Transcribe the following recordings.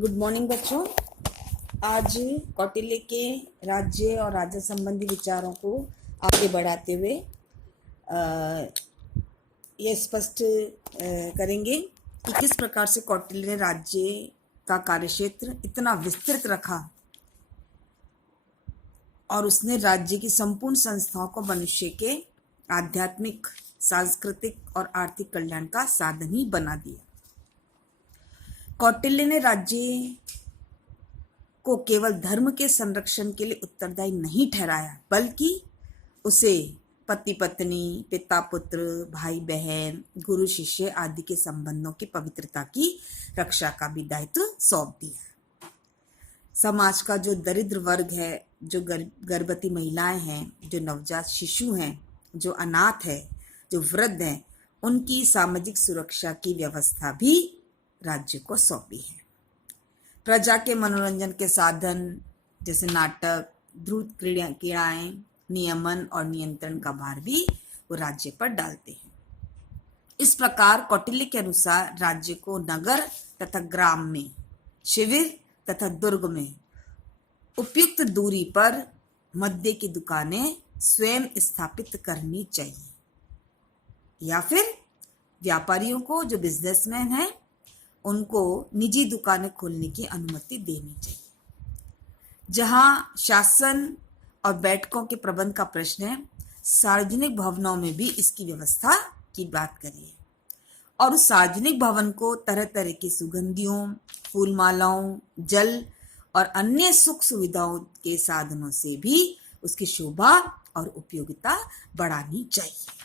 Good morning बच्चों। आज कौटिल्य के राज्य और राज्य संबंधी विचारों को आगे बढ़ाते हुए ये स्पष्ट करेंगे कि किस प्रकार से कौटिल्य ने राज्य का कार्यक्षेत्र इतना विस्तृत रखा और उसने राज्य की संपूर्ण संस्थाओं को मनुष्य के आध्यात्मिक, सांस्कृतिक और आर्थिक कल्याण का साधन ही बना दिया। कौटिल्य ने राज्य को केवल धर्म के संरक्षण के लिए उत्तरदायी नहीं ठहराया, बल्कि उसे पति पत्नी, पिता पुत्र, भाई बहन, गुरु शिष्य आदि के संबंधों की पवित्रता की रक्षा का भी दायित्व सौंप दिया। समाज का जो दरिद्र वर्ग है, जो गर्भवती महिलाएं हैं, जो नवजात शिशु हैं, जो अनाथ है, जो वृद्ध हैं, उनकी सामाजिक सुरक्षा की व्यवस्था भी राज्य को सौंपी है। प्रजा के मनोरंजन के साधन जैसे नाटक, ध्रुव क्रीड़ाएं, नियमन और नियंत्रण का भार भी वो राज्य पर डालते हैं। इस प्रकार कौटिल्य के अनुसार राज्य को नगर तथा ग्राम में, शिविर तथा दुर्ग में उपयुक्त दूरी पर मद्य की दुकानें स्वयं स्थापित करनी चाहिए, या फिर व्यापारियों को, जो बिजनेसमैन हैं, उनको निजी दुकानें खोलने की अनुमति देनी चाहिए। जहां शासन और बैठकों के प्रबंध का प्रश्न है, सार्वजनिक भवनों में भी इसकी व्यवस्था की बात करिए और उस सार्वजनिक भवन को तरह तरह की सुगंधियों, फूलमालाओं, जल और अन्य सुख सुविधाओं के साधनों से भी उसकी शोभा और उपयोगिता बढ़ानी चाहिए।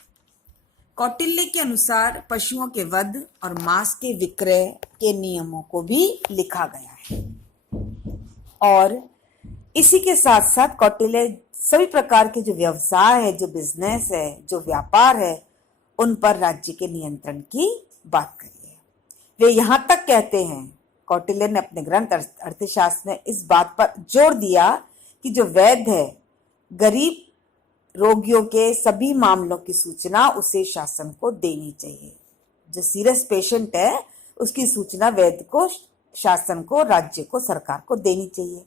कौटिल्य के अनुसार पशुओं के वध और मांस के विक्रय के नियमों को भी लिखा गया है और इसी के साथ साथ कौटिल्य सभी प्रकार के जो व्यवसाय है, जो बिजनेस है, जो व्यापार है, उन पर राज्य के नियंत्रण की बात करी है। वे यहाँ तक कहते हैं, कौटिल्य ने अपने ग्रंथ अर्थशास्त्र में इस बात पर जोर दिया कि जो वैद्य है, गरीब रोगियों के सभी मामलों की सूचना उसे शासन को देनी चाहिए। जो सीरियस पेशेंट है, उसकी सूचना वैद्य को, शासन को, राज्य को, सरकार को देनी चाहिए।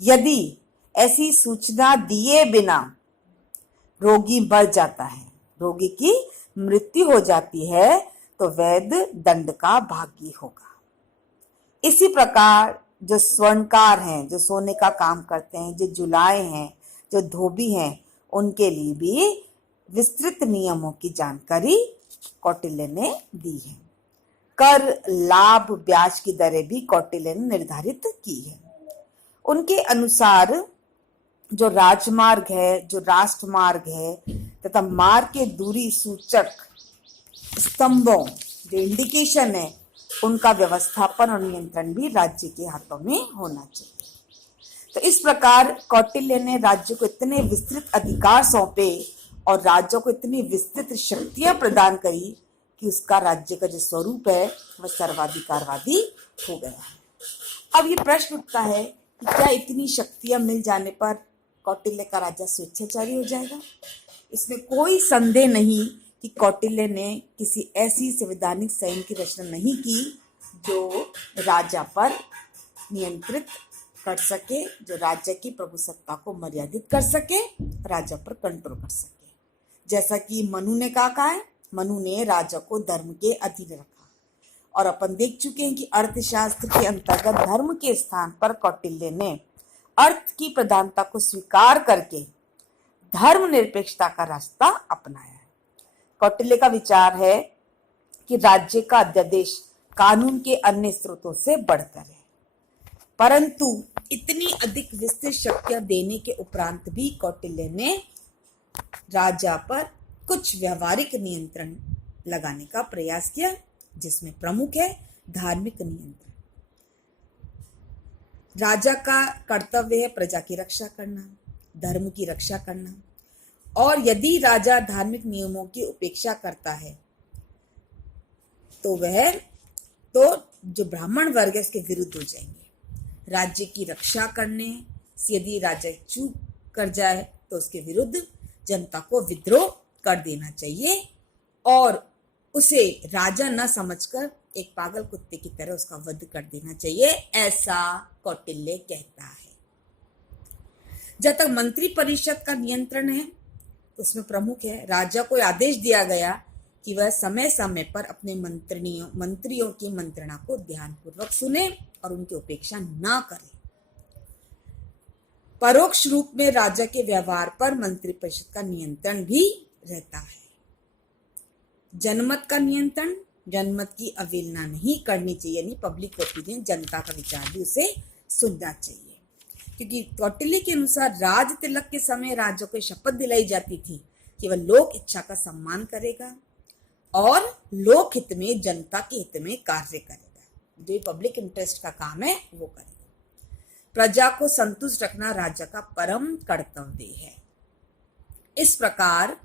यदि ऐसी सूचना दिए बिना रोगी मर जाता है, रोगी की मृत्यु हो जाती है, तो वैद्य दंड का भागी होगा। इसी प्रकार जो स्वर्णकार हैं, जो सोने का काम करते हैं, जो जुलाए हैं, जो धोबी हैं, उनके लिए भी विस्तृत नियमों की जानकारी कौटिल्य ने दी है। कर, लाभ, ब्याज की दरें भी कौटिल्य ने निर्धारित की है। उनके अनुसार जो राजमार्ग है, जो राष्ट्रमार्ग है तथा मार्ग के दूरी सूचक स्तंभों, जो इंडिकेशन है, उनका व्यवस्थापन और नियंत्रण भी राज्य के हाथों में होना चाहिए। तो इस प्रकार कौटिल्य ने राज्य को इतने विस्तृत अधिकार सौंपे और राज्यों को इतनी विस्तृत शक्तियां प्रदान करी कि उसका राज्य का जो स्वरूप है वह सर्वाधिकारवादी हो गया है। अब ये प्रश्न उठता है कि क्या इतनी शक्तियां मिल जाने पर कौटिल्य का राज्य स्वेच्छाचारी हो जाएगा? इसमें कोई संदेह नहीं कि कौटिल्य ने किसी ऐसी संवैधानिक संयम की रचना नहीं की जो राजा पर नियंत्रित कर सके, जो राज्य की प्रभुसत्ता को मर्यादित कर सके, राजा पर कंट्रोल कर सके। जैसा कि मनु ने कहा है, मनु ने राजा को धर्म के अधीन रखा और अपन देख चुके हैं कि अर्थशास्त्र के अंतर्गत धर्म के स्थान पर कौटिल्य ने अर्थ की प्रधानता को स्वीकार करके धर्मनिरपेक्षता का रास्ता अपनाया है। कौटिल्य का विचार है कि राज्य का अध्यादेश कानून के अन्य स्रोतों से बढ़कर है, परंतु इतनी अधिक विस्तृत शक्तियां देने के उपरांत भी कौटिल्य ने राजा पर कुछ व्यवहारिक नियंत्रण लगाने का प्रयास किया, जिसमें प्रमुख है धार्मिक नियंत्रण। राजा का कर्तव्य है प्रजा की रक्षा करना, धर्म की रक्षा करना, और यदि राजा धार्मिक नियमों की उपेक्षा करता है तो वह जो ब्राह्मण वर्ग है उसके विरुद्ध हो जाएंगे। राज्य की रक्षा करने से यदि राजा चूक कर जाए तो उसके विरुद्ध जनता को विद्रोह कर देना चाहिए और उसे राजा न समझकर एक पागल कुत्ते की तरह उसका वध कर देना चाहिए, ऐसा कौटिल्य कहता है। जब तक मंत्री परिषद का नियंत्रण है, उसमें प्रमुख है, राजा को आदेश दिया गया कि वह समय समय पर अपने मंत्रियों की मंत्रणा को ध्यानपूर्वक सुने और उनकी उपेक्षा न करे। परोक्ष रूप में राजा के व्यवहार पर मंत्री परिषद का नियंत्रण भी रहता है। जनमत का नियंत्रण, जनमत की अवहेलना नहीं करनी चाहिए, यानी पब्लिक ओपिनियन, जनता का विचार भी उसे सुनना चाहिए। क्योंकि कौटिल्य के अनुसार राज तिलक के समय राजा को शपथ दिलाई जाती थी कि वह लोक इच्छा का सम्मान करेगा और लोक हित में, जनता के हित में कार्य करेगा। जो पब्लिक इंटरेस्ट का काम है वो करेगा। प्रजा को संतुष्ट रखना राजा का परम कर्तव्य है। इस प्रकार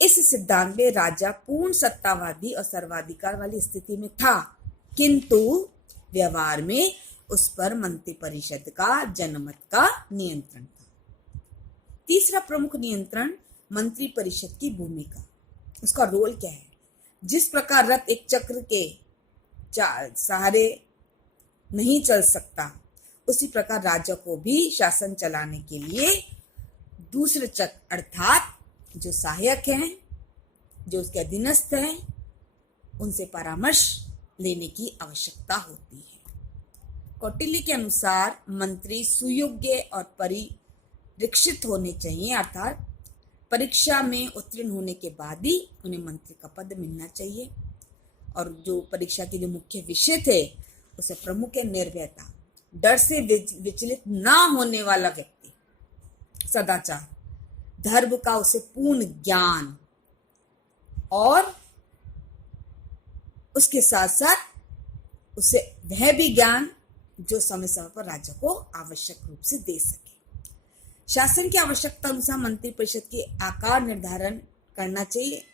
इस सिद्धांत में राजा पूर्ण सत्तावादी और सर्वाधिकार वाली स्थिति में था, किंतु व्यवहार में उस पर मंत्री परिषद का, जनमत का नियंत्रण था। तीसरा प्रमुख नियंत्रण मंत्री परिषद की भूमिका, उसका रोल क्या है। जिस प्रकार रथ एक चक्र के सहारे नहीं चल सकता, उसी प्रकार राजा को भी शासन चलाने के लिए दूसरे चक्र अर्थात जो सहायक हैं, जो उसके अधीनस्थ हैं, उनसे परामर्श लेने की आवश्यकता होती है। कौटिल्य के अनुसार मंत्री सुयोग्य और परिरक्षित होने चाहिए, अर्थात परीक्षा में उत्तीर्ण होने के बाद ही उन्हें मंत्री का पद मिलना चाहिए। और जो परीक्षा के जो मुख्य विषय थे उसे प्रमुख है निर्भयता, डर से विचलित ना होने वाला व्यक्ति, सदाचार, धर्म का उसे पूर्ण ज्ञान और उसके साथ साथ उसे वह भी ज्ञान जो समय समय पर राजा को आवश्यक रूप से दे सके। शासन की आवश्यकता अनुसार मंत्री परिषद के आकार निर्धारण करना चाहिए।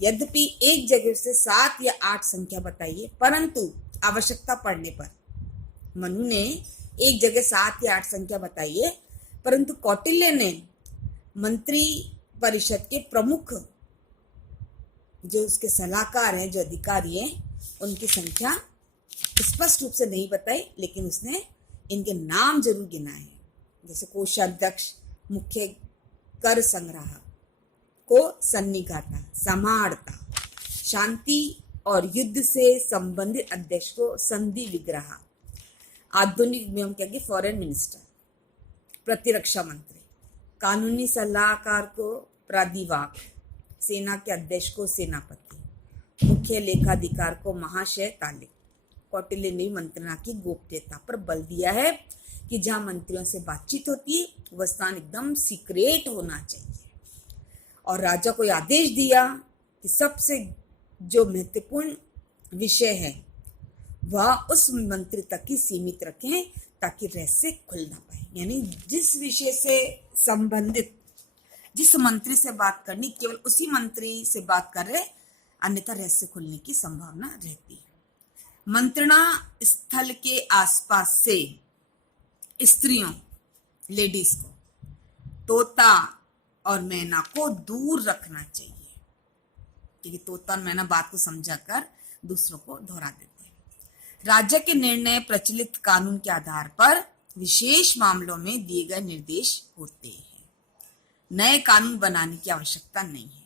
यद्यपि एक जगह से 7 या 8 संख्या बताइए, परंतु आवश्यकता पड़ने पर, मनु ने एक जगह 7 या 8 संख्या बताइए, परंतु कौटिल्य ने मंत्री परिषद के प्रमुख जो उसके सलाहकार हैं, जो अधिकारी हैं, उनकी संख्या स्पष्ट रूप से नहीं बताई, लेकिन उसने इनके नाम जरूर गिनाए हैं। जैसे कोषाध्यक्ष, मुख्य कर संग्राहक को सन्निघाता, समाहर्ता, शांति और युद्ध से संबंधित अध्यक्ष को संधि विग्रह, आधुनिक में हम कहेंगे फॉरेन मिनिस्टर, प्रतिरक्षा मंत्री, कानूनी सलाहकार को प्राधिवाक, सेना के अध्यक्ष को सेनापति, मुख्य लेखाधिकार को महाशय तालिक। कौटिल्य ने मंत्रणा की गोप्यता पर बल दिया है कि जहां मंत्रियों से बातचीत होती है वह स्थान एकदम सीक्रेट होना चाहिए। और राजा को आदेश दिया कि सबसे जो महत्वपूर्ण विषय है वह उस मंत्री तक ही सीमित रखें ताकि रहस्य खुल ना पाए। यानी जिस विषय से संबंधित जिस मंत्री से बात करनी, केवल उसी मंत्री से बात कर रहे, अन्यथा रहस्य खुलने की संभावना रहती है। मंत्रणा स्थल के आसपास से स्त्रियों, लेडीज को, तोता और मैना को दूर रखना चाहिए, क्योंकि तोता और मैना बात को समझाकर दूसरों को दोहरा देते हैं। राज्य के निर्णय प्रचलित कानून के आधार पर विशेष मामलों में दिए गए निर्देश होते हैं। नए कानून बनाने की आवश्यकता नहीं है।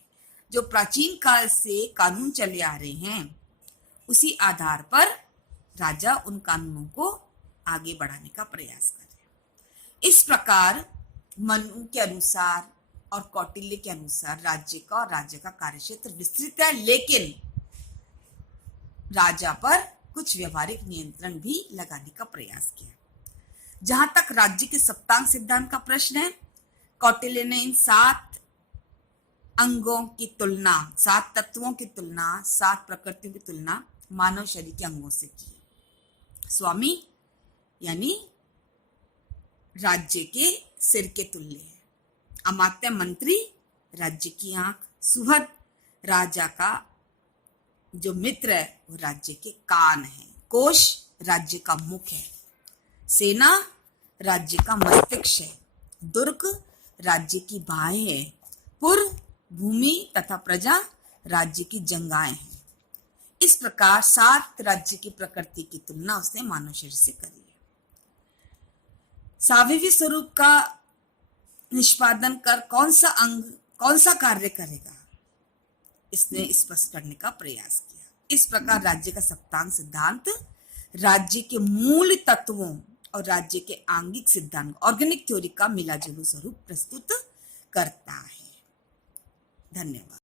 जो प्राचीन काल से कानून चले आ रहे हैं उसी आधार पर राजा उन कानूनों को आगे बढ़ाने का प्रयास करे। इस प्रकार मनु के अनुसार और कौटिल्य के अनुसार राज्य का कार्यक्षेत्र विस्तृत है, लेकिन राजा पर कुछ व्यवहारिक नियंत्रण भी लगाने का प्रयास किया। जहां तक राज्य के सप्तांग सिद्धांत का प्रश्न है, कौटिल्य ने इन 7 अंगों की तुलना, 7 तत्वों की तुलना, 7 प्रकृतियों की तुलना मानव शरीर के अंगों से की। स्वामी यानी राज्य के सिर के तुल्य है, अमात्य मंत्री राज्य की आंख, सुहृद राजा का जो मित्र है वो राज्य के कान है, कोष राज्य का मुख है, सेना राज्य का मस्तिष्क है, दुर्ग राज्य की बाहें है, पुर भूमि तथा प्रजा राज्य की जंगाएं हैं। इस प्रकार 7 राज्य की प्रकृति की तुलना उसने मानव शरीर से करी है। साविवी स्वरूप का निष्पादन कर कौन सा अंग कौन सा कार्य करेगा, इसने स्पष्ट करने का प्रयास किया। इस प्रकार राज्य का सप्तांग सिद्धांत राज्य के मूल तत्वों और राज्य के आंगिक सिद्धांत ऑर्गेनिक थ्योरी का मिलाजुला स्वरूप प्रस्तुत करता है। धन्यवाद।